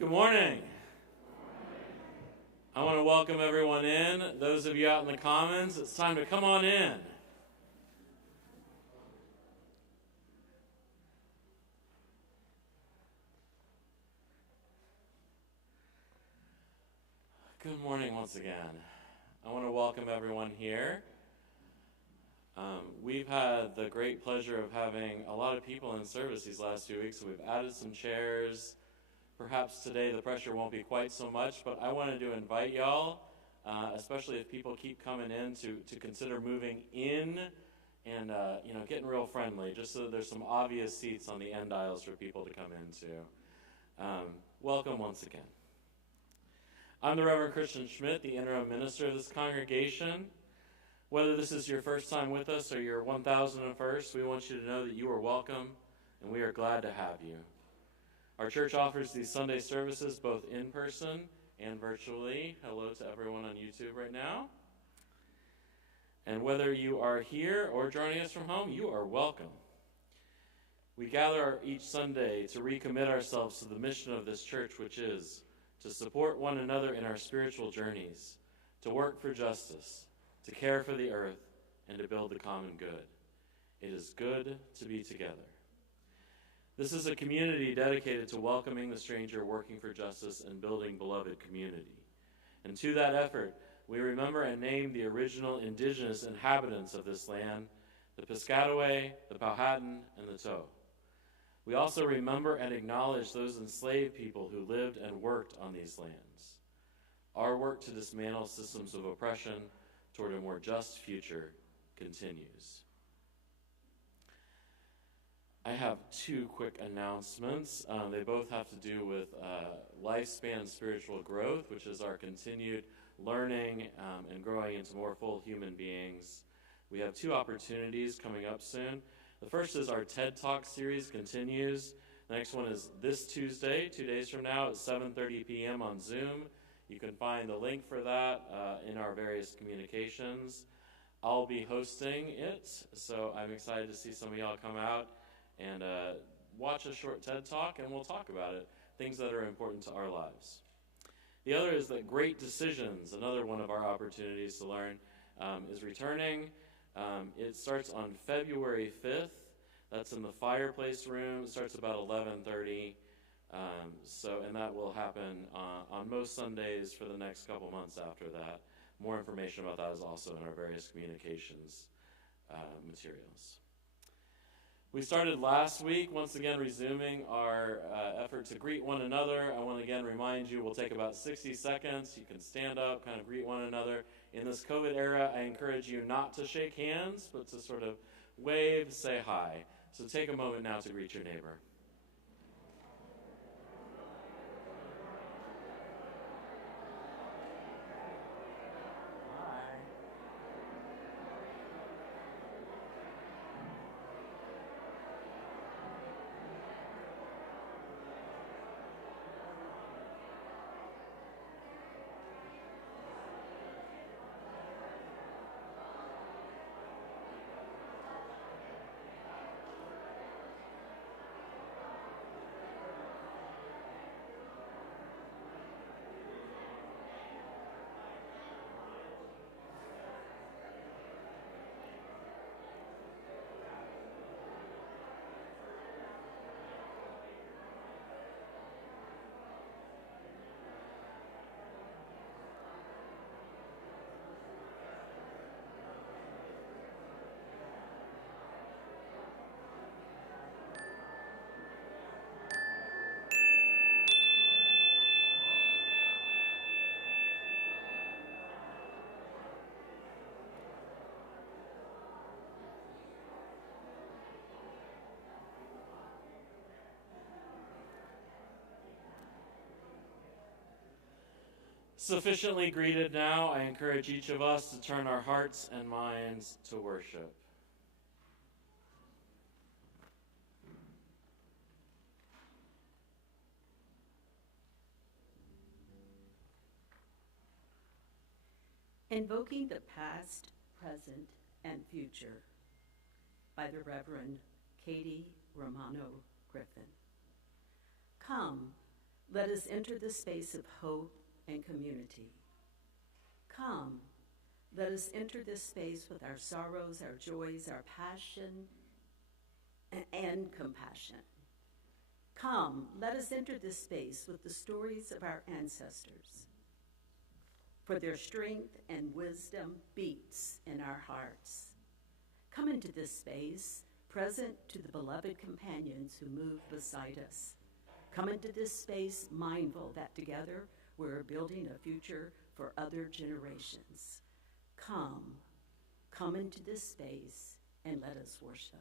Good morning. I want to welcome everyone in. Those of you out in the commons, it's time to come on in. Good morning once again. I want to welcome everyone here. We've had the great pleasure of having a lot of people in service these last few weeks, so we've added some chairs. Perhaps today the pressure won't be quite so much, but I wanted to invite y'all, especially if people keep coming in, to consider moving in and getting real friendly, just so that there's some obvious seats on the end aisles for people to come into. Welcome once again. I'm the Reverend Christian Schmidt, the interim minister of this congregation. Whether this is your first time with us or your 1001st, we want you to know that you are welcome and we are glad to have you. Our church offers these Sunday services both in person and virtually. Hello to everyone on YouTube right now. And whether you are here or joining us from home, you are welcome. We gather each Sunday to recommit ourselves to the mission of this church, which is to support one another in our spiritual journeys, to work for justice, to care for the earth, and to build the common good. It is good to be together. This is a community dedicated to welcoming the stranger, working for justice, and building beloved community. And to that effort, we remember and name the original indigenous inhabitants of this land, the Piscataway, the Powhatan, and the Tow. We also remember and acknowledge those enslaved people who lived and worked on these lands. Our work to dismantle systems of oppression toward a more just future continues. I have two quick announcements. They both have to do with lifespan spiritual growth, which is our continued learning and growing into more full human beings. We have two opportunities coming up soon. The first is our TED Talk series continues. The next one is this Tuesday, 2 days from now at 7:30 p.m. on Zoom. You can find the link for that in our various communications. I'll be hosting it, so I'm excited to see some of y'all come out and watch a short TED Talk, and we'll talk about it, things that are important to our lives. The other is that Great Decisions, another one of our opportunities to learn, is returning. It starts on February 5th. That's in the fireplace room. It starts about 11:30. And that will happen on most Sundays for the next couple months after that. More information about that is also in our various communications materials. We started last week, once again resuming our effort to greet one another. I want to again remind you, we'll take about 60 seconds. You can stand up, kind of greet one another. In this COVID era, I encourage you not to shake hands, but to sort of wave, say hi. So take a moment now to greet your neighbor. Sufficiently greeted now, I encourage each of us to turn our hearts and minds to worship. Invoking the Past, Present, and Future by the Reverend Katie Romano Griffin. Come, let us enter the space of hope and community. Come, let us enter this space with our sorrows, our joys, our passion, and compassion. Come, let us enter this space with the stories of our ancestors, for their strength and wisdom beats in our hearts. Come into this space, present to the beloved companions who move beside us. Come into this space, mindful that together we're building a future for other generations. Come into this space and let us worship.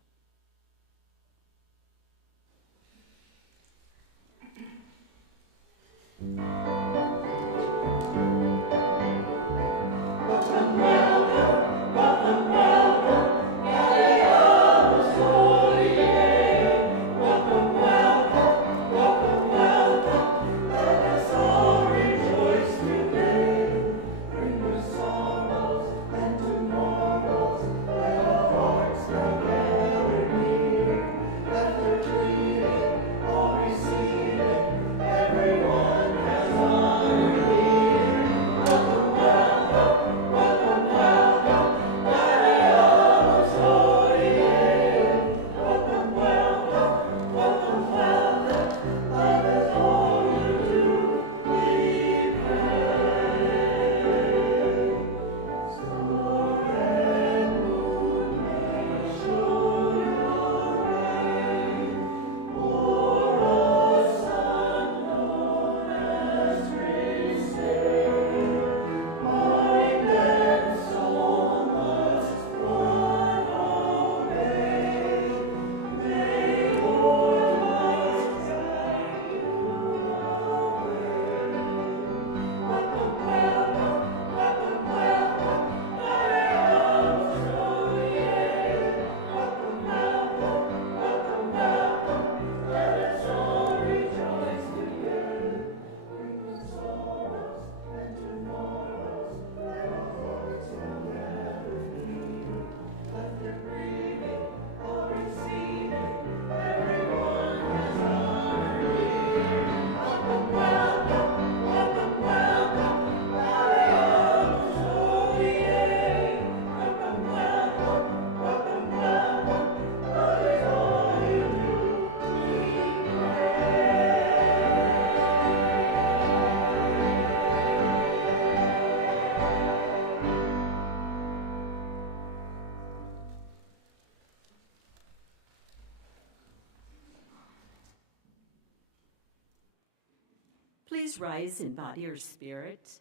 Please rise in body or spirit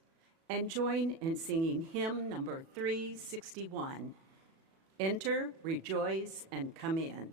and join in singing hymn number 361, Enter, Rejoice, and Come In.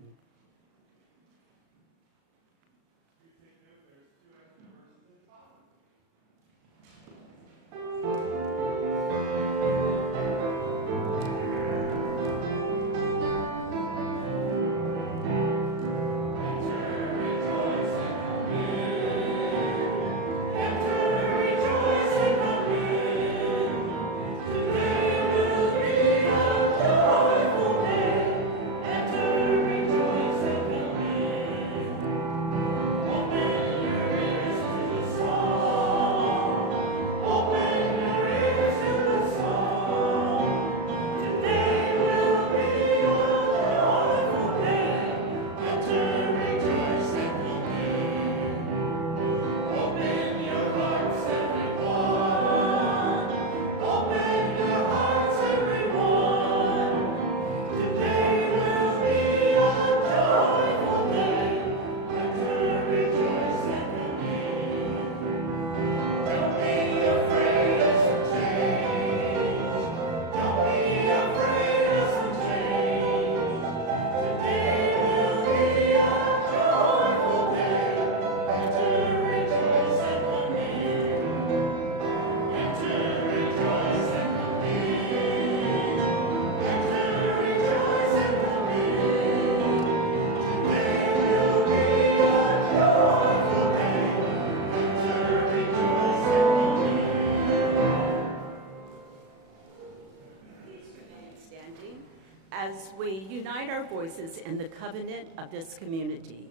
As we unite our voices in the covenant of this community.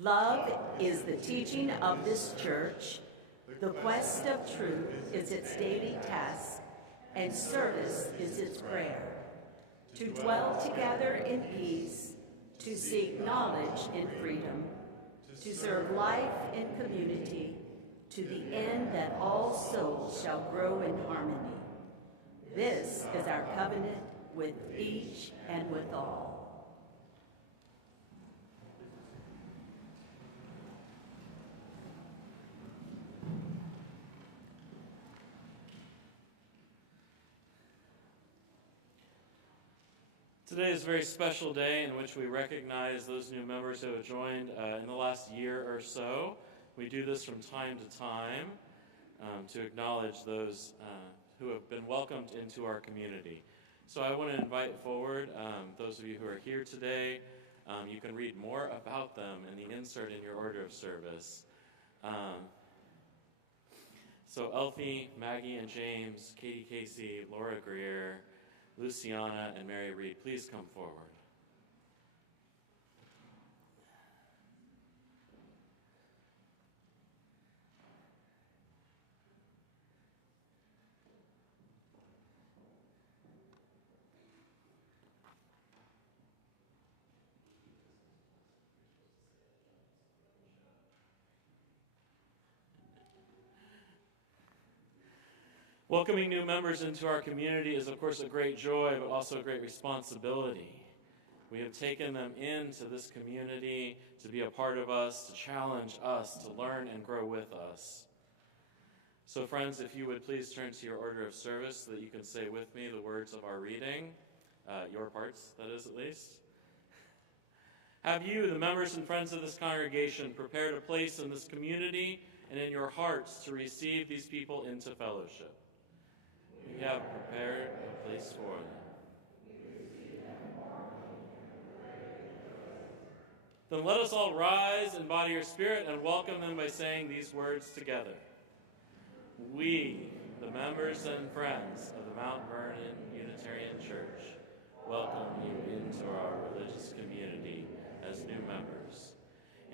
Love is the teaching of this church. The quest of truth is its daily task, and service is its prayer. To dwell together in peace, to seek knowledge in freedom, to serve life in community, to the end that all souls shall grow in harmony. This is our covenant with each and with all. Today is a very special day in which we recognize those new members who have joined in the last year or so. We do this from time to time to acknowledge those who have been welcomed into our community. So I want to invite forward those of you who are here today. You can read more about them in the insert in your order of service. So Elfie, Maggie and James, Katie Casey, Laura Greer, Luciana, and Mary Reed, please come forward. Welcoming new members into our community is, of course, a great joy, but also a great responsibility. We have taken them into this community to be a part of us, to challenge us, to learn and grow with us. So, friends, if you would please turn to your order of service so that you can say with me the words of our reading, your parts, that is, at least. Have you, the members and friends of this congregation, prepared a place in this community and in your hearts to receive these people into fellowship? We have prepared a place for them. Then let us all rise in body or spirit and welcome them by saying these words together. We, the members and friends of the Mount Vernon Unitarian Church, welcome you into our religious community as new members.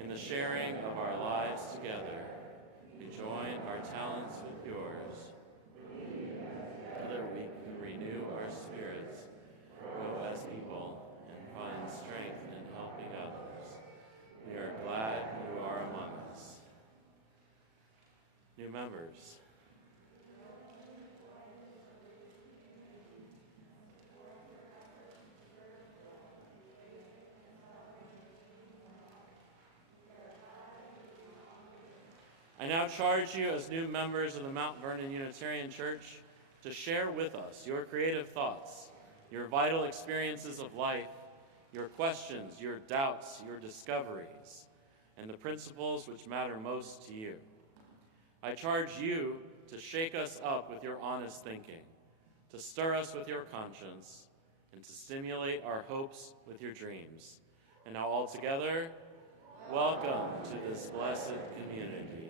In the sharing of our lives together, we join our talents with yours. Together we can renew our spirits, grow as people, and find strength in helping others. We are glad you are among us. New members. I now charge you as new members of the Mount Vernon Unitarian Church to share with us your creative thoughts, your vital experiences of life, your questions, your doubts, your discoveries, and the principles which matter most to you. I charge you to shake us up with your honest thinking, to stir us with your conscience, and to stimulate our hopes with your dreams. And now all together, welcome to this blessed community.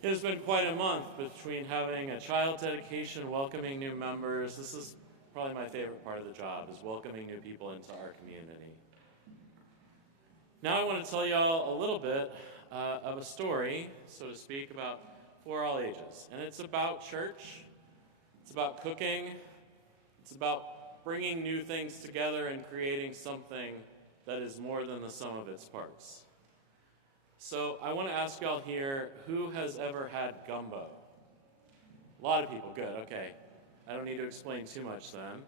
It has been quite a month between having a child dedication, welcoming new members. This is probably my favorite part of the job, is welcoming new people into our community. Now I want to tell y'all a little bit of a story, so to speak, for all ages. And it's about church, it's about cooking, it's about bringing new things together and creating something that is more than the sum of its parts. So I want to ask y'all here, who has ever had gumbo? A lot of people, good, okay. I don't need to explain too much then.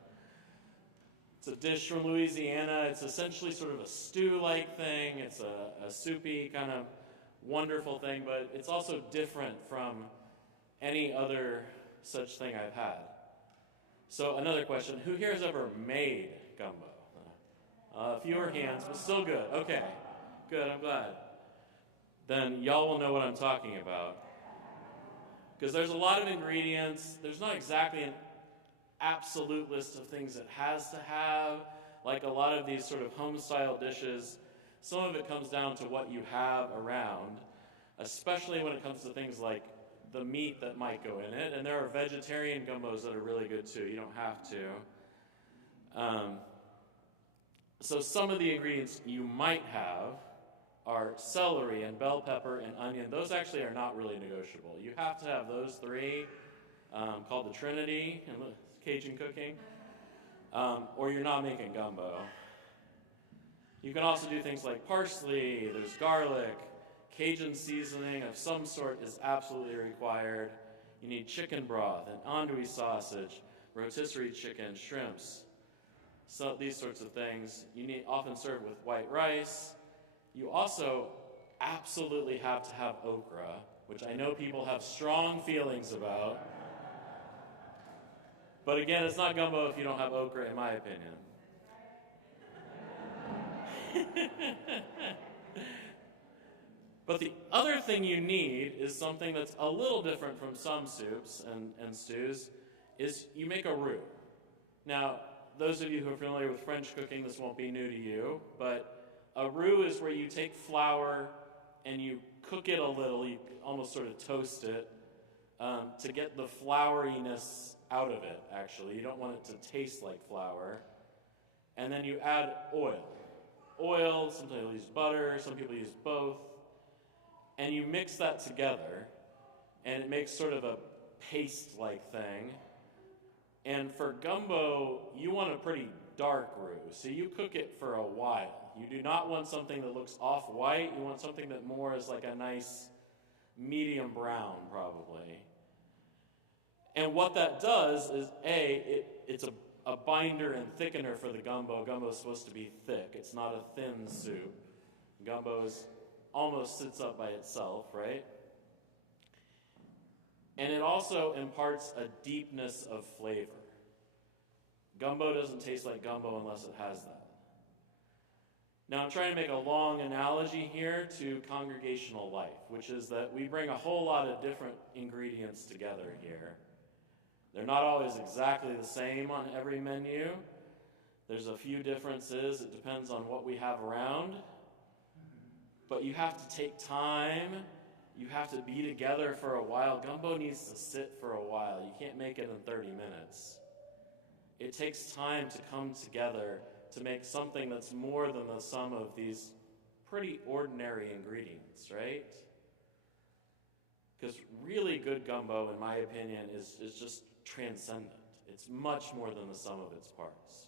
It's a dish from Louisiana. It's essentially sort of a stew-like thing. It's a soupy kind of wonderful thing, but it's also different from any other such thing I've had. So another question, who here has ever made gumbo? Fewer hands, but still good. Okay, good, I'm glad. Then y'all will know what I'm talking about. Because there's a lot of ingredients. There's not exactly an absolute list of things it has to have. Like a lot of these sort of home-style dishes, some of it comes down to what you have around, especially when it comes to things like the meat that might go in it. And there are vegetarian gumbos that are really good too. You don't have to. So some of the ingredients you might have are celery and bell pepper and onion. Those actually are not really negotiable. You have to have those three, called the Trinity in Cajun cooking, or you're not making gumbo. You can also do things like parsley, there's garlic, Cajun seasoning of some sort is absolutely required. You need chicken broth and andouille sausage, rotisserie chicken, shrimps, so these sorts of things. You need often served with white rice. You also absolutely have to have okra, which I know people have strong feelings about. But again, it's not gumbo if you don't have okra, in my opinion. But the other thing you need is something that's a little different from some soups and stews, is you make a roux. Now, those of you who are familiar with French cooking, this won't be new to you, but a roux is where you take flour and you cook it a little, you almost sort of toast it, to get the flouriness out of it, actually. You don't want it to taste like flour. And then you add oil. Oil, some people use butter, some people use both. And you mix that together, and it makes sort of a paste-like thing. And for gumbo, you want a pretty dark roux, so you cook it for a while. You do not want something that looks off-white. You want something that more is like a nice medium brown, probably. And what that does is, it's a binder and thickener for the gumbo. Gumbo is supposed to be thick. It's not a thin soup. Gumbo almost sits up by itself, right? And it also imparts a deepness of flavor. Gumbo doesn't taste like gumbo unless it has that. Now, I'm trying to make a long analogy here to congregational life, which is that we bring a whole lot of different ingredients together here. They're not always exactly the same on every menu. There's a few differences. It depends on what we have around. But you have to take time. You have to be together for a while. Gumbo needs to sit for a while. You can't make it in 30 minutes. It takes time to come together to make something that's more than the sum of these pretty ordinary ingredients, right? Because really good gumbo, in my opinion, is just transcendent. It's much more than the sum of its parts.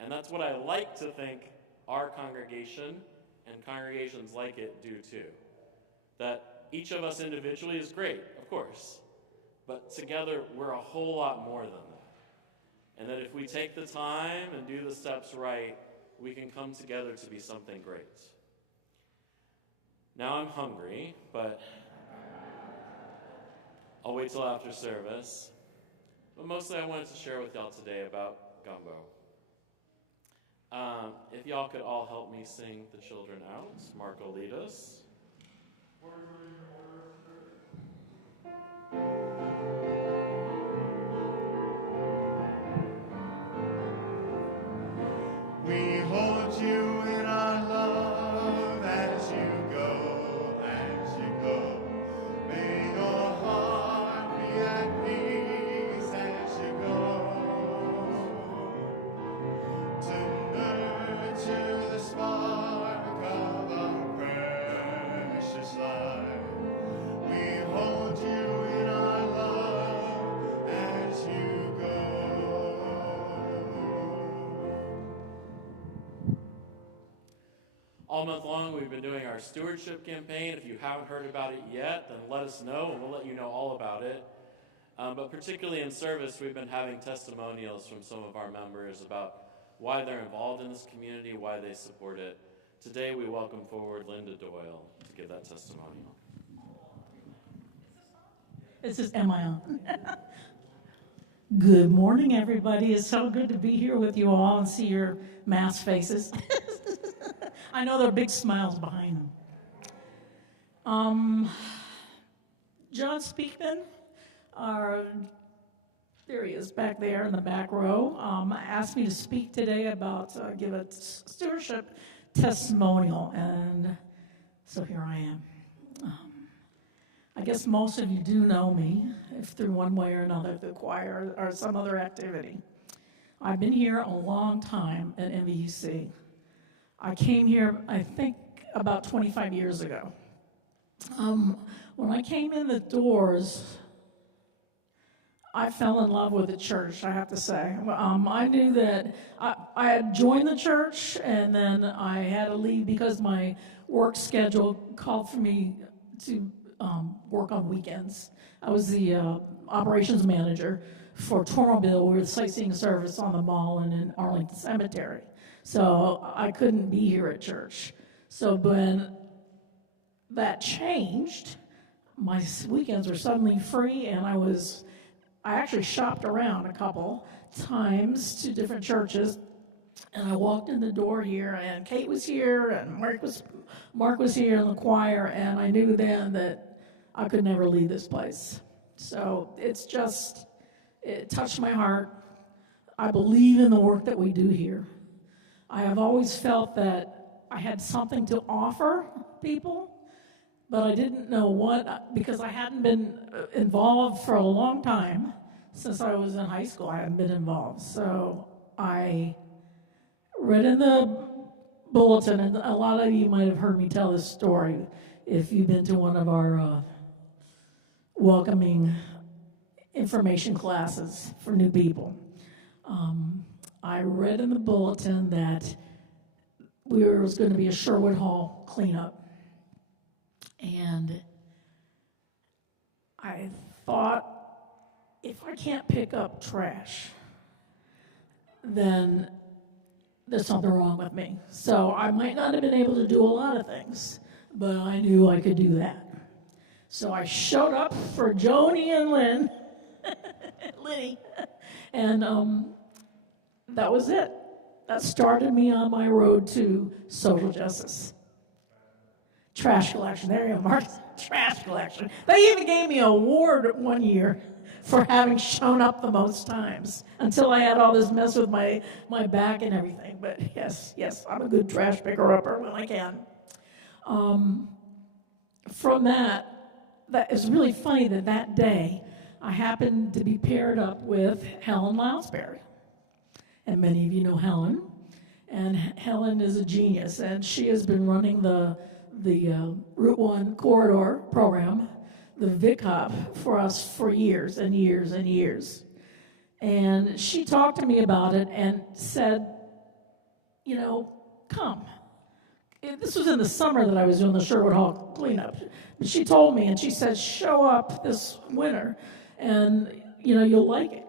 And that's what I like to think our congregation and congregations like it do too. That each of us individually is great, of course, but together we're a whole lot more than that. And that if we take the time and do the steps right, we can come together to be something great. Now I'm hungry, but I'll wait till after service. But mostly I wanted to share with y'all today about gumbo. If y'all could all help me sing the children out. Marco, lead us. We hold you in our love as you go, as you go. May your heart be at peace as you go. To nurture the spark of our precious life. We hold you in our love as you go. All month long, we've been doing our stewardship campaign. If you haven't heard about it yet, then let us know, and we'll let you know all about it. But particularly in service, we've been having testimonials from some of our members about why they're involved in this community, why they support it. Today, we welcome forward Linda Doyle to give that testimonial. Am I on? Good morning, everybody. It's so good to be here with you all and see your masked faces. I know there are big smiles behind them. John Speakman, There he is back there in the back row. Asked me to speak today about, give a stewardship testimonial, and so here I am. I guess most of you do know me, if through one way or another, the choir or some other activity. I've been here a long time at MVUC. I came here, I think, about 25 years ago. When I came in the doors, I fell in love with the church, I have to say. I knew that I had joined the church, and then I had to leave because my work schedule called for me to work on weekends. I was the operations manager for Tormobile. We were the sightseeing service on the mall and in Arlington Cemetery. So I couldn't be here at church. So when that changed, my weekends were suddenly free, and I actually shopped around a couple times to different churches, and I walked in the door here, and Kate was here, and Mark was here in the choir, and I knew then that I could never leave this place. So it touched my heart. I believe in the work that we do here. I have always felt that I had something to offer people, but I didn't know what, because I hadn't been involved for a long time. Since I was in high school, I hadn't been involved. So I read in the bulletin, and a lot of you might have heard me tell this story if you've been to one of our welcoming information classes for new people. I read in the bulletin that there was going to be a Sherwood Hall cleanup. And I thought, if I can't pick up trash, then there's something wrong with me. So I might not have been able to do a lot of things, but I knew I could do that. So I showed up for Joni and Lenny, and that was it. That started me on my road to social justice. Trash collection. There you go, Mark. Trash collection. They even gave me an award one year for having shown up the most times, until I had all this mess with my back and everything. But yes, I'm a good trash picker-upper when I can. From that is really funny that day I happened to be paired up with Helen Lounsbury. And many of you know Helen. And Helen is a genius, and she has been running the Route 1 corridor program, the Vic Hub, for us for years and years and years. And she talked to me about it and said, come. This was in the summer that I was doing the Sherwood Hall cleanup. But she told me, and she said, show up this winter, and, you'll like it.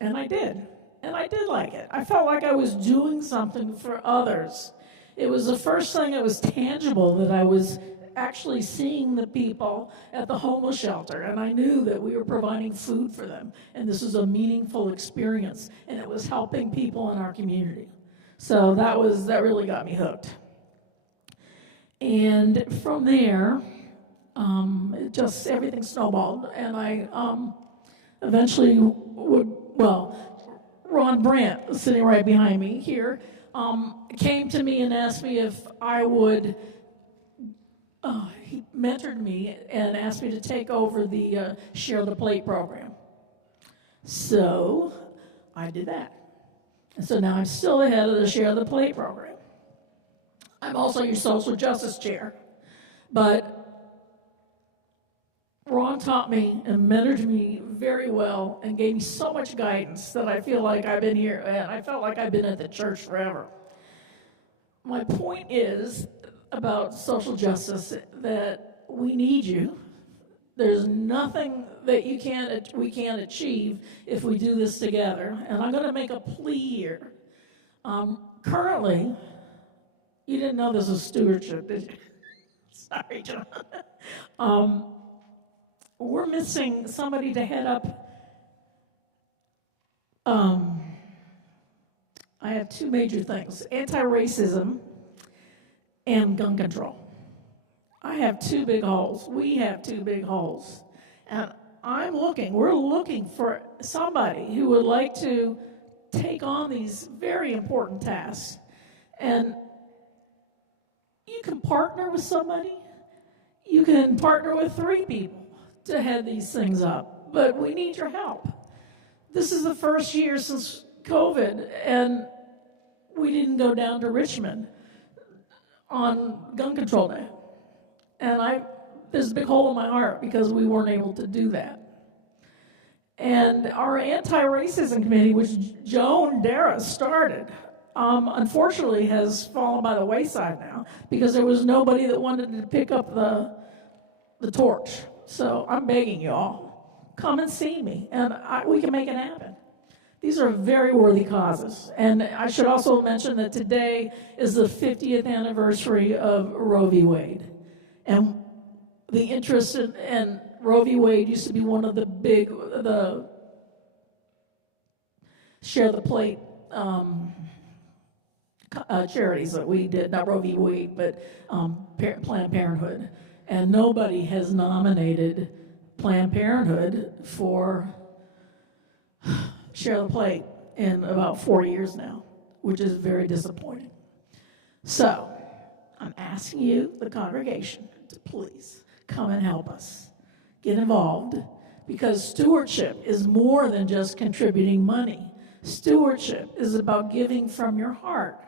And I did. And I did like it. I felt like I was doing something for others. It was the first thing that was tangible, that I was actually seeing the people at the homeless shelter, and I knew that we were providing food for them, and this was a meaningful experience, and it was helping people in our community. So that really got me hooked. And from there, everything snowballed, and I eventually Ron Brandt, sitting right behind me here, came to me and asked me if I would, he mentored me and asked me to take over the Share the Plate program. So I did that. And so now I'm still the head of the Share the Plate program. I'm also your social justice chair. But Ron taught me and mentored me very well and gave me so much guidance that I feel like I've been here, and I felt like I've been at the church forever. My point is about social justice that we need you. There's nothing that we can't achieve if we do this together. And I'm going to make a plea here. Currently, you didn't know this was stewardship, did you? Sorry, John. We're missing somebody to head up. I have two major things: anti-racism and gun control. I have two big holes. We have two big holes. And we're looking for somebody who would like to take on these very important tasks. And you can partner with somebody. You can partner with 3 people to head these things up. But we need your help. This is the first year since COVID, and we didn't go down to Richmond on gun control day. And there's a big hole in my heart because we weren't able to do that. And our anti-racism committee, which Joan Dara started, unfortunately has fallen by the wayside now because there was nobody that wanted to pick up the torch. So I'm begging you all, come and see me, and we can make it happen. These are very worthy causes. And I should also mention that today is the 50th anniversary of Roe v. Wade. And the interest in Roe v. Wade used to be one of the Share the Plate charities that we did, not Roe v. Wade, but Planned Parenthood. And nobody has nominated Planned Parenthood for Share the Plate in about 4 years now, which is very disappointing. So, I'm asking you, the congregation, to please come and help us. Get involved, because stewardship is more than just contributing money. Stewardship is about giving from your heart,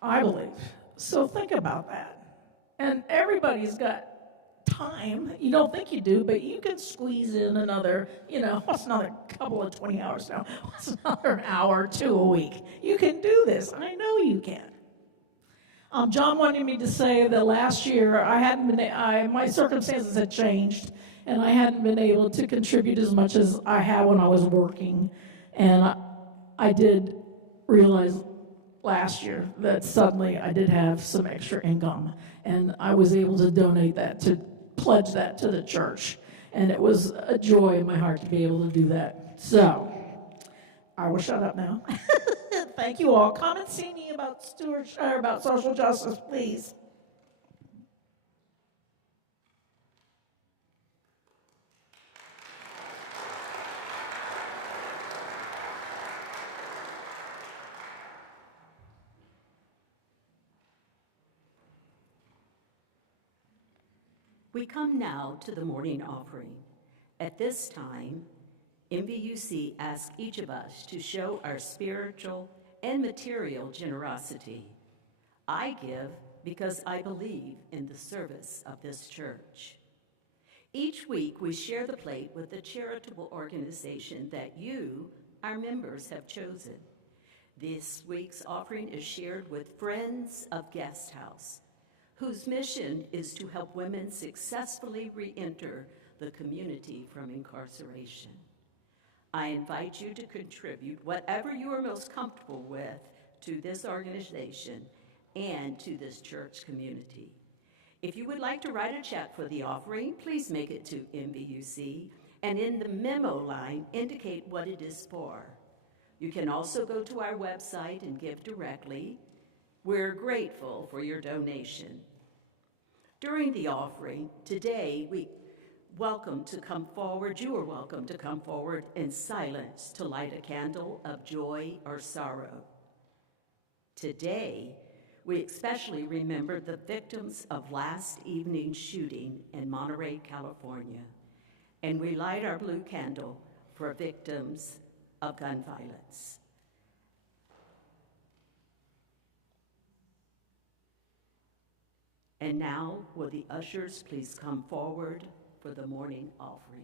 I believe. So think about that. And everybody's got time. You don't think you do, but you can squeeze in another, what's another couple of 20 hours now? What's another hour or 2 a week? You can do this. I know you can. John wanted me to say that last year my circumstances had changed, and I hadn't been able to contribute as much as I had when I was working. And I did realize last year that suddenly I did have some extra income, and I was able to pledge that to the church. And it was a joy in my heart to be able to do that. So, I will shut up now. Thank you all. Come and see me about social justice, please. We come now to the morning offering. At this time, MVUC asks each of us to show our spiritual and material generosity. I give because I believe in the service of this church. Each week, we share the plate with the charitable organization that you, our members, have chosen. This week's offering is shared with Friends of Guest House, whose mission is to help women successfully re-enter the community from incarceration. I invite you to contribute whatever you are most comfortable with to this organization and to this church community. If you would like to write a check for the offering, please make it to MVUC, and in the memo line, indicate what it is for. You can also go to our website and give directly. We're grateful for your donation. During the offering, today you are welcome to come forward in silence to light a candle of joy or sorrow. Today, we especially remember the victims of last evening's shooting in Monterey, California, and we light our blue candle for victims of gun violence. And now, will the ushers please come forward for the morning offering?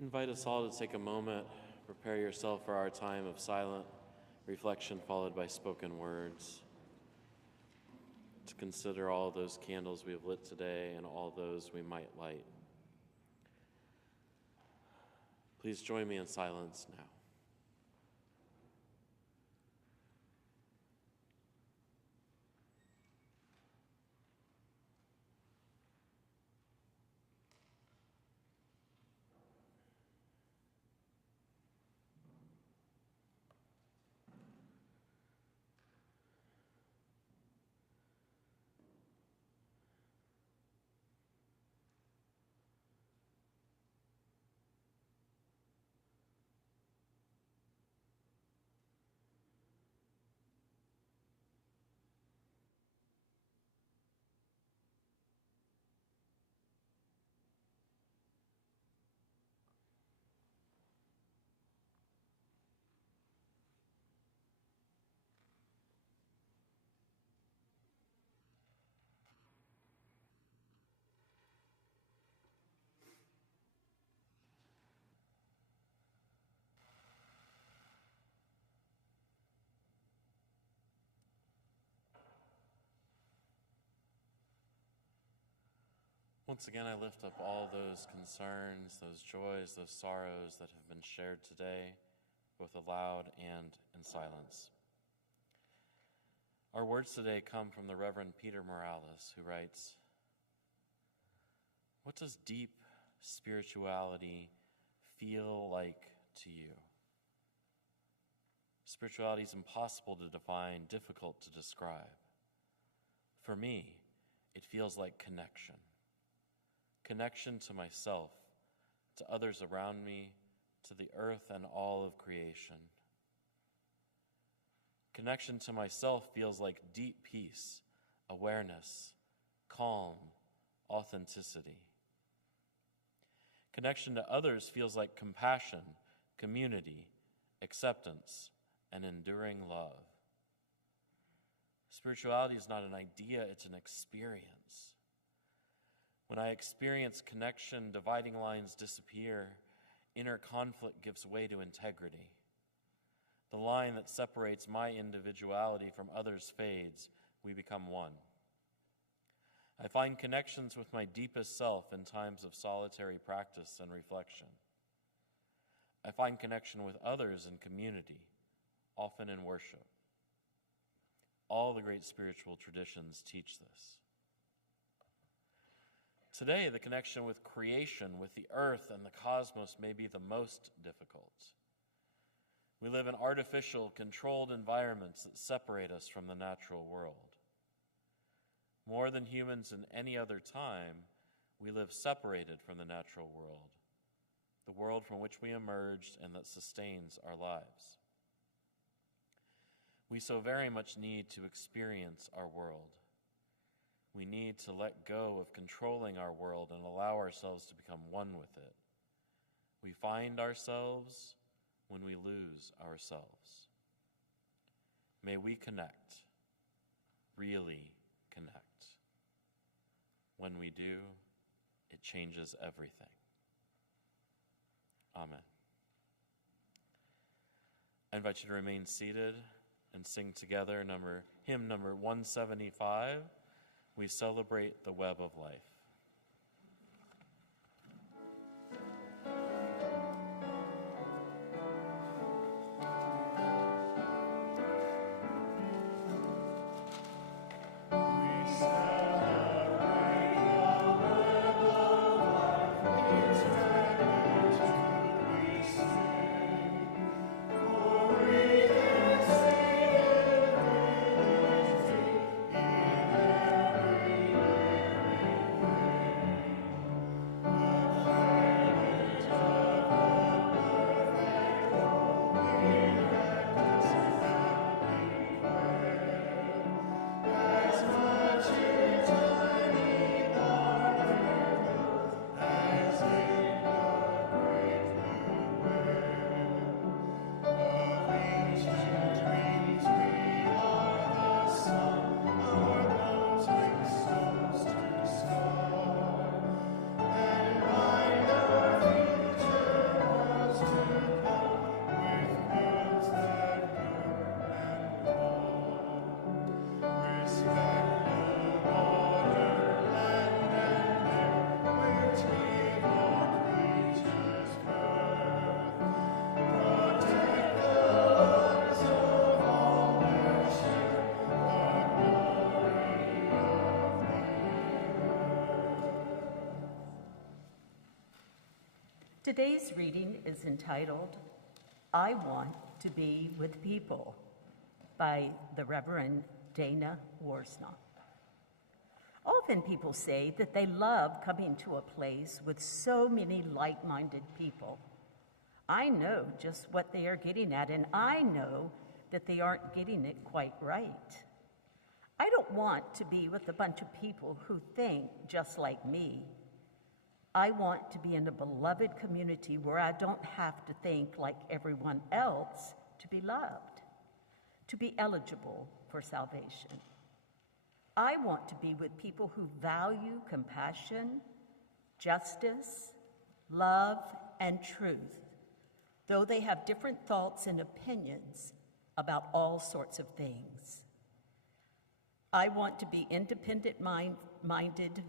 Invite us all to take a moment, prepare yourself for our time of silent reflection followed by spoken words, to consider all those candles we have lit today and all those we might light. Please join me in silence now. Once again, I lift up all those concerns, those joys, those sorrows that have been shared today, both aloud and in silence. Our words today come from the Reverend Peter Morales, who writes, "What does deep spirituality feel like to you?" Spirituality is impossible to define, difficult to describe. For me, it feels like connection. Connection to myself, to others around me, to the earth and all of creation. Connection to myself feels like deep peace, awareness, calm, authenticity. Connection to others feels like compassion, community, acceptance, and enduring love. Spirituality is not an idea, it's an experience. When I experience connection, dividing lines disappear, inner conflict gives way to integrity. The line that separates my individuality from others fades, we become one. I find connections with my deepest self in times of solitary practice and reflection. I find connection with others in community, often in worship. All the great spiritual traditions teach this. Today, the connection with creation, with the earth and the cosmos may be the most difficult. We live in artificial, controlled environments that separate us from the natural world. More than humans in any other time, we live separated from the natural world, the world from which we emerged and that sustains our lives. We so very much need to experience our world. We need to let go of controlling our world and allow ourselves to become one with it. We find ourselves when we lose ourselves. May we connect, really connect. When we do, it changes everything. Amen. I invite you to remain seated and sing together hymn number 175. We celebrate the web of life. Thank you. Today's reading is entitled, I Want to Be with People by the Reverend Dana Worsnop. Often people say that they love coming to a place with so many like-minded people. I know just what they are getting at, and I know that they aren't getting it quite right. I don't want to be with a bunch of people who think just like me. I want to be in a beloved community where I don't have to think like everyone else to be loved, to be eligible for salvation. I want to be with people who value compassion, justice, love, and truth, though they have different thoughts and opinions about all sorts of things. I want to be independent-minded.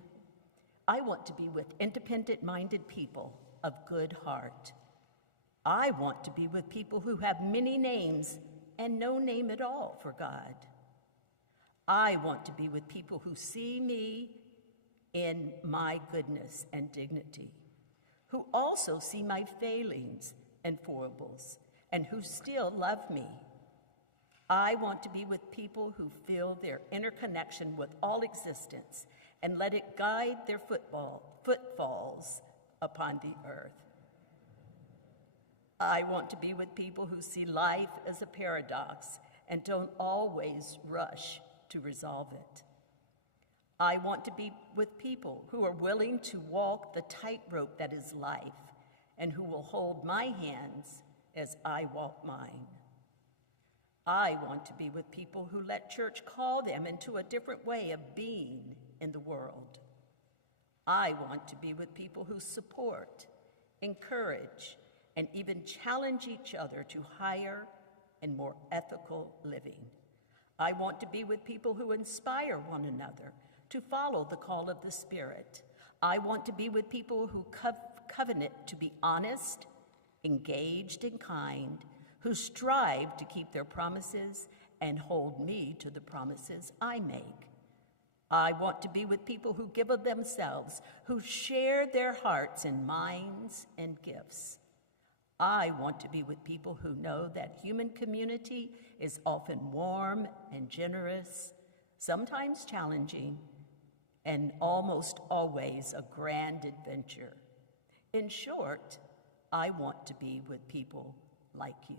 I want to be with independent-minded people of good heart. I want to be with people who have many names and no name at all for God. I want to be with people who see me in my goodness and dignity, who also see my failings and foibles, and who still love me. I want to be with people who feel their interconnection with all existence and let it guide their footfalls upon the earth. I want to be with people who see life as a paradox and don't always rush to resolve it. I want to be with people who are willing to walk the tightrope that is life and who will hold my hands as I walk mine. I want to be with people who let church call them into a different way of being in the world. I want to be with people who support, encourage, and even challenge each other to higher and more ethical living. I want to be with people who inspire one another to follow the call of the Spirit. I want to be with people who covenant to be honest, engaged, and kind, who strive to keep their promises and hold me to the promises I make. I want to be with people who give of themselves, who share their hearts and minds and gifts. I want to be with people who know that human community is often warm and generous, sometimes challenging, and almost always a grand adventure. In short, I want to be with people like you.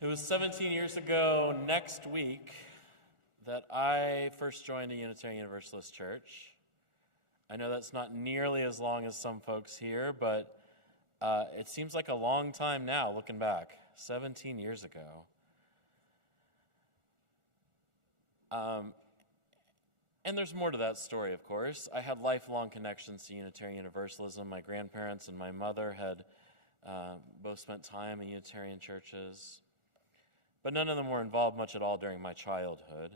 It was 17 years ago next week that I first joined a Unitarian Universalist church. I know that's not nearly as long as some folks here, but it seems like a long time now looking back, 17 years ago. And there's more to that story, of course. I had lifelong connections to Unitarian Universalism. My grandparents and my mother had both spent time in Unitarian churches, but none of them were involved much at all during my childhood.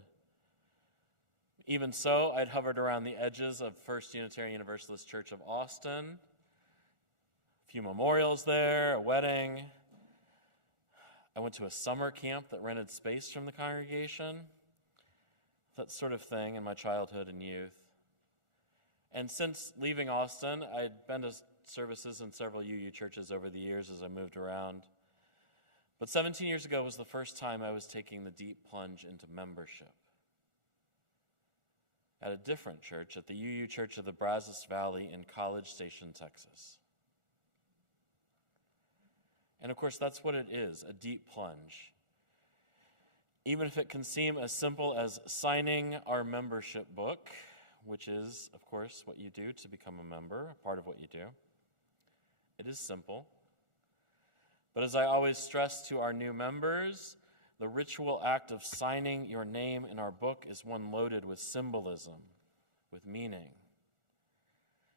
Even so, I'd hovered around the edges of First Unitarian Universalist Church of Austin, a few memorials there, a wedding. I went to a summer camp that rented space from the congregation, that sort of thing in my childhood and youth. And since leaving Austin, I'd been to services in several UU churches over the years as I moved around. But 17 years ago was the first time I was taking the deep plunge into membership at a different church, at the UU Church of the Brazos Valley in College Station, Texas. And of course, that's what it is, a deep plunge. Even if it can seem as simple as signing our membership book, which is, of course, what you do to become a member, a part of what you do. It is simple. But as I always stress to our new members, the ritual act of signing your name in our book is one loaded with symbolism, with meaning.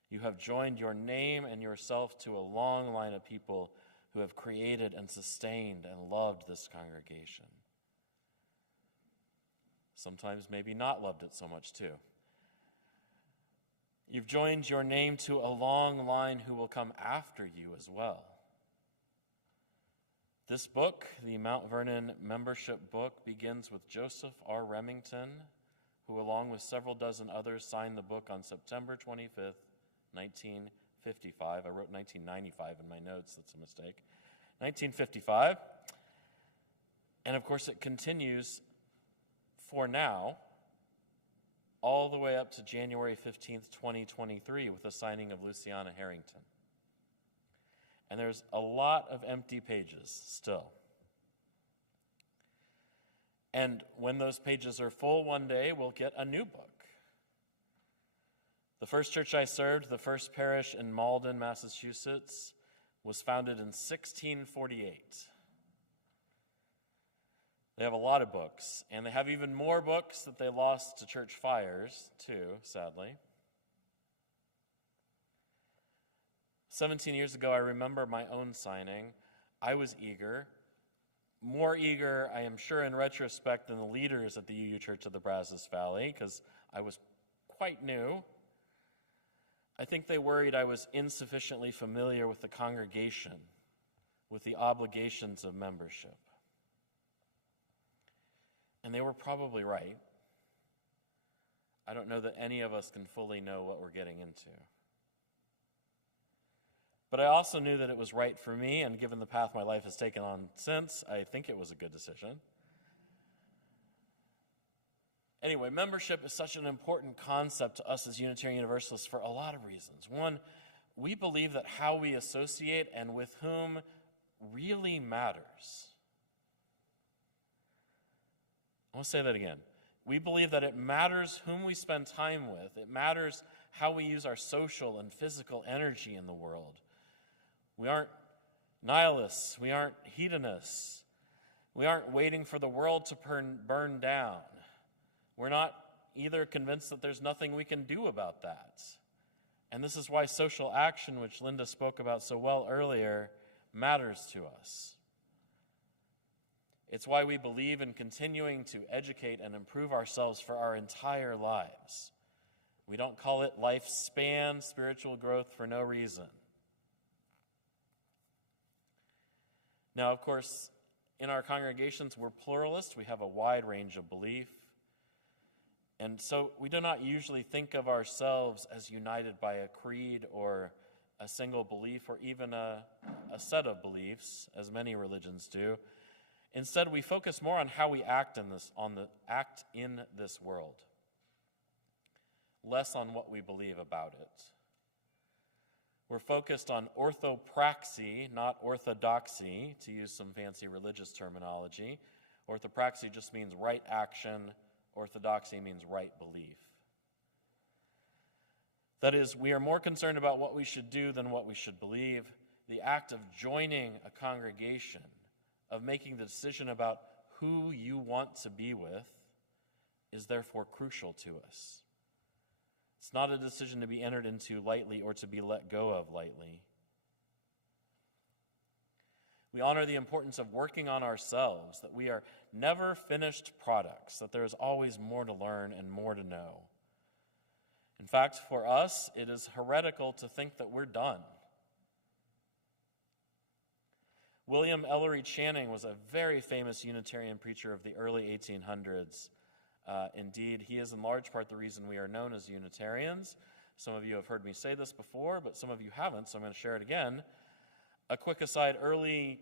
You have joined your name and yourself to a long line of people who have created and sustained and loved this congregation. Sometimes maybe not loved it so much too. You've joined your name to a long line who will come after you as well. This book, the Mount Vernon membership book, begins with Joseph R. Remington, who along with several dozen others signed the book on September 25th, 1955. I wrote 1995 in my notes, that's a mistake. 1955. And of course it continues for now, all the way up to January 15th, 2023, with the signing of Luciana Harrington. And there's a lot of empty pages still. And when those pages are full one day, we'll get a new book. The first church I served, the first parish in Malden, Massachusetts, was founded in 1648. They have a lot of books, and they have even more books that they lost to church fires, too, sadly. 17 years ago, I remember my own signing. I was eager, more eager, I am sure, in retrospect, than the leaders at the UU Church of the Brazos Valley, because I was quite new. I think they worried I was insufficiently familiar with the congregation, with the obligations of membership. And they were probably right. I don't know that any of us can fully know what we're getting into. But I also knew that it was right for me, and given the path my life has taken on since, I think it was a good decision. Anyway, membership is such an important concept to us as Unitarian Universalists for a lot of reasons. One, we believe that how we associate and with whom really matters. I want to say that again. We believe that it matters whom we spend time with. It matters how we use our social and physical energy in the world. We aren't nihilists. We aren't hedonists. We aren't waiting for the world to burn down. We're not either convinced that there's nothing we can do about that. And this is why social action, which Linda spoke about so well earlier, matters to us. It's why we believe in continuing to educate and improve ourselves for our entire lives. We don't call it lifespan spiritual growth for no reason. Now, of course, in our congregations, we're pluralists. We have a wide range of belief. And so we do not usually think of ourselves as united by a creed or a single belief or even a set of beliefs, as many religions do. Instead, we focus more on how we act in this world, less on what we believe about it. We're focused on orthopraxy, not orthodoxy, to use some fancy religious terminology. Orthopraxy just means right action. Orthodoxy means right belief. That is, we are more concerned about what we should do than what we should believe. The act of joining a congregation, of making the decision about who you want to be with, is therefore crucial to us. It's not a decision to be entered into lightly or to be let go of lightly. We honor the importance of working on ourselves, that we are never finished products, that there is always more to learn and more to know. In fact, for us, it is heretical to think that we're done. William Ellery Channing was a very famous Unitarian preacher of the early 1800s. Indeed, he is in large part the reason we are known as Unitarians. Some of you have heard me say this before, but some of you haven't, so I'm going to share it again. A quick aside, early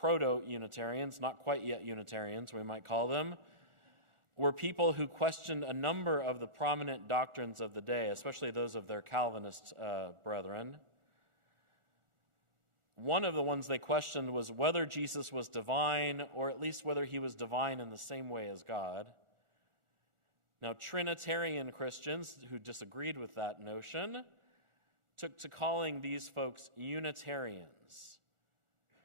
proto-Unitarians, not quite yet Unitarians, we might call them, were people who questioned a number of the prominent doctrines of the day, especially those of their Calvinist brethren. One of the ones they questioned was whether Jesus was divine, or at least whether he was divine in the same way as God. Now, Trinitarian Christians who disagreed with that notion took to calling these folks Unitarians,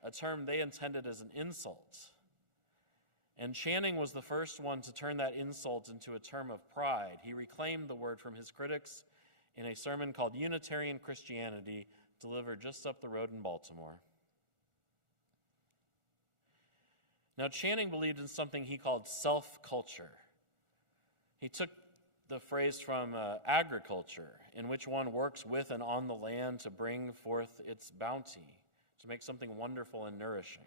a term they intended as an insult. And Channing was the first one to turn that insult into a term of pride. He reclaimed the word from his critics in a sermon called Unitarian Christianity, delivered just up the road in Baltimore. Now, Channing believed in something he called self-culture. He took the phrase from agriculture, in which one works with and on the land to bring forth its bounty, to make something wonderful and nourishing.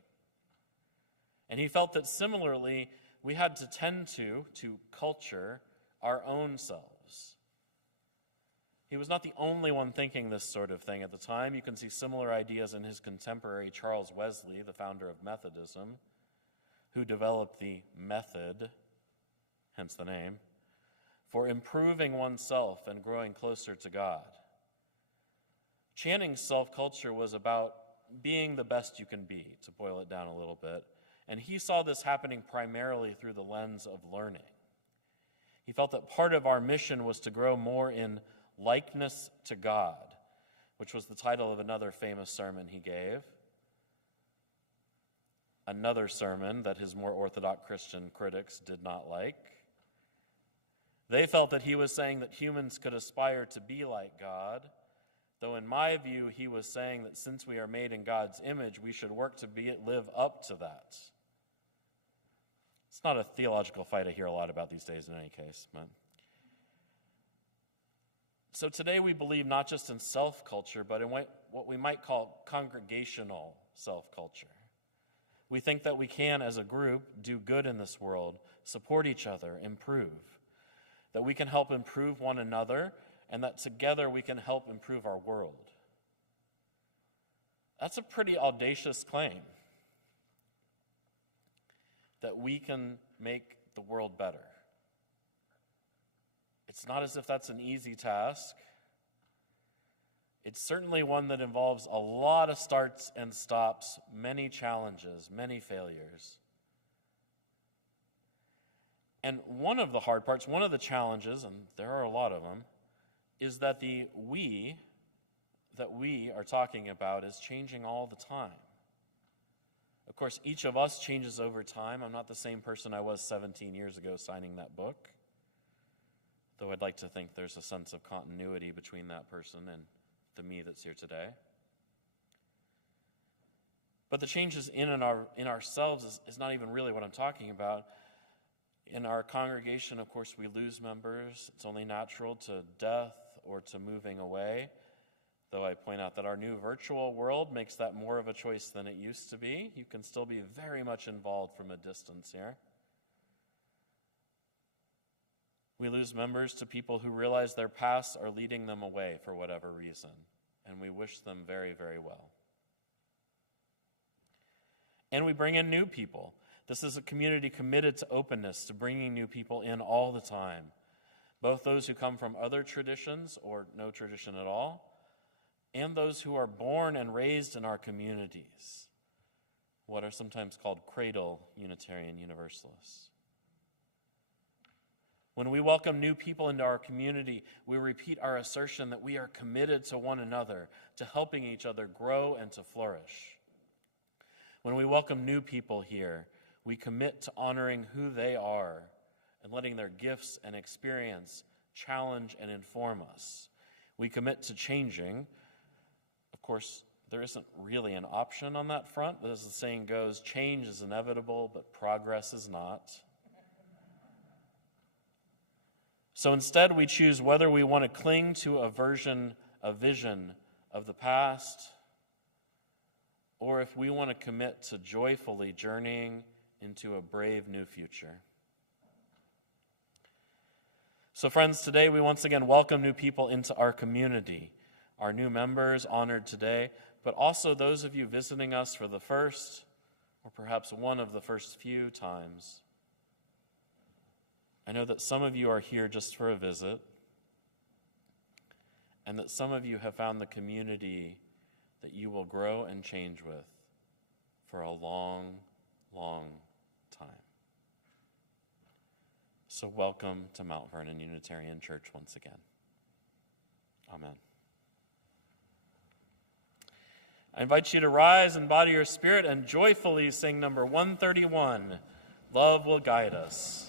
And he felt that similarly, we had to tend to culture our own selves. He was not the only one thinking this sort of thing at the time. You can see similar ideas in his contemporary Charles Wesley, the founder of Methodism, who developed the method, hence the name, for improving oneself and growing closer to God. Channing's self-culture was about being the best you can be, to boil it down a little bit. And he saw this happening primarily through the lens of learning. He felt that part of our mission was to grow more in likeness to God, which was the title of another famous sermon he gave. Another sermon that his more orthodox Christian critics did not like. They felt that he was saying that humans could aspire to be like God, though in my view, he was saying that since we are made in God's image, we should work to live up to that. It's not a theological fight I hear a lot about these days in any case. So today we believe not just in self-culture, but in what we might call congregational self-culture. We think that we can, as a group, do good in this world, support each other, improve. That we can help improve one another, and that together we can help improve our world. That's a pretty audacious claim. That we can make the world better. It's not as if that's an easy task. It's certainly one that involves a lot of starts and stops, many challenges, many failures. And one of the hard parts, one of the challenges, and there are a lot of them, is that the we that we are talking about is changing all the time. Of course, each of us changes over time. I'm not the same person I was 17 years ago signing that book, though I'd like to think there's a sense of continuity between that person and the me that's here today. But the changes in ourselves is not even really what I'm talking about. In our congregation, of course, we lose members. It's only natural to death or to moving away. Though I point out that our new virtual world makes that more of a choice than it used to be. You can still be very much involved from a distance here. We lose members to people who realize their pasts are leading them away for whatever reason, and we wish them very, very well. And we bring in new people. This is a community committed to openness, to bringing new people in all the time, both those who come from other traditions or no tradition at all, and those who are born and raised in our communities, what are sometimes called cradle Unitarian Universalists. When we welcome new people into our community, we repeat our assertion that we are committed to one another, to helping each other grow and to flourish. When we welcome new people here, we commit to honoring who they are and letting their gifts and experience challenge and inform us. We commit to changing. Of course, there isn't really an option on that front, but as the saying goes, change is inevitable, but progress is not. So instead, we choose whether we want to cling to a vision of the past, or if we want to commit to joyfully journeying into a brave new future. So friends, today we once again welcome new people into our community, our new members honored today, but also those of you visiting us for the first, or perhaps one of the first few times. I know that some of you are here just for a visit, and that some of you have found the community that you will grow and change with for a long, long time. So welcome to Mount Vernon Unitarian Church once again. Amen. I invite you to rise in body or spirit and joyfully sing number 131, Love Will Guide Us.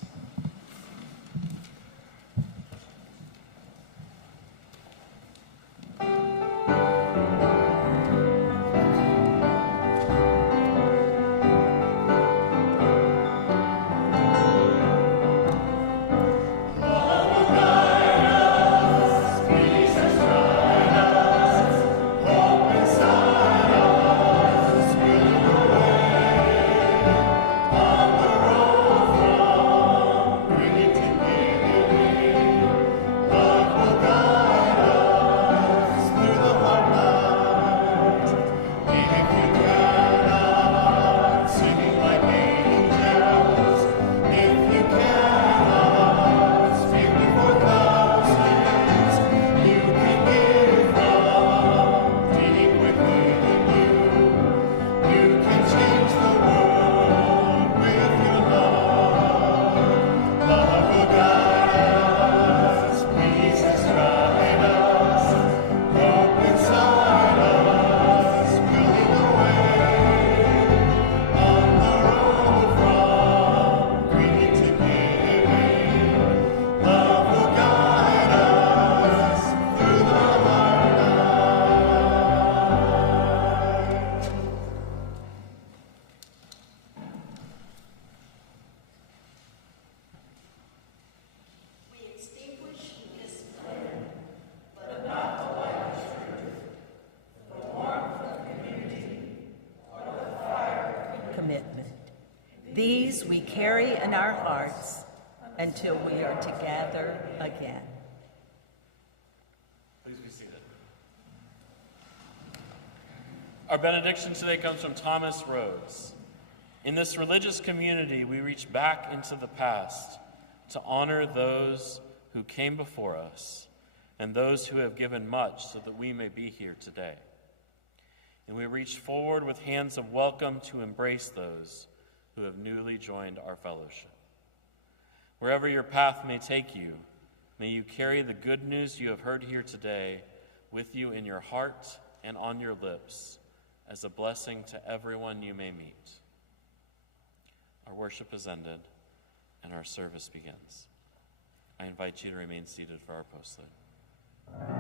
These we carry in our hearts until we are together again. Please be seated. Our benediction today comes from Thomas Rhodes. In this religious community, we reach back into the past to honor those who came before us and those who have given much so that we may be here today. And we reach forward with hands of welcome to embrace those who have newly joined our fellowship. Wherever your path may take you, may you carry the good news you have heard here today with you in your heart and on your lips as a blessing to everyone you may meet. Our worship is ended and our service begins. I invite you to remain seated for our postlude.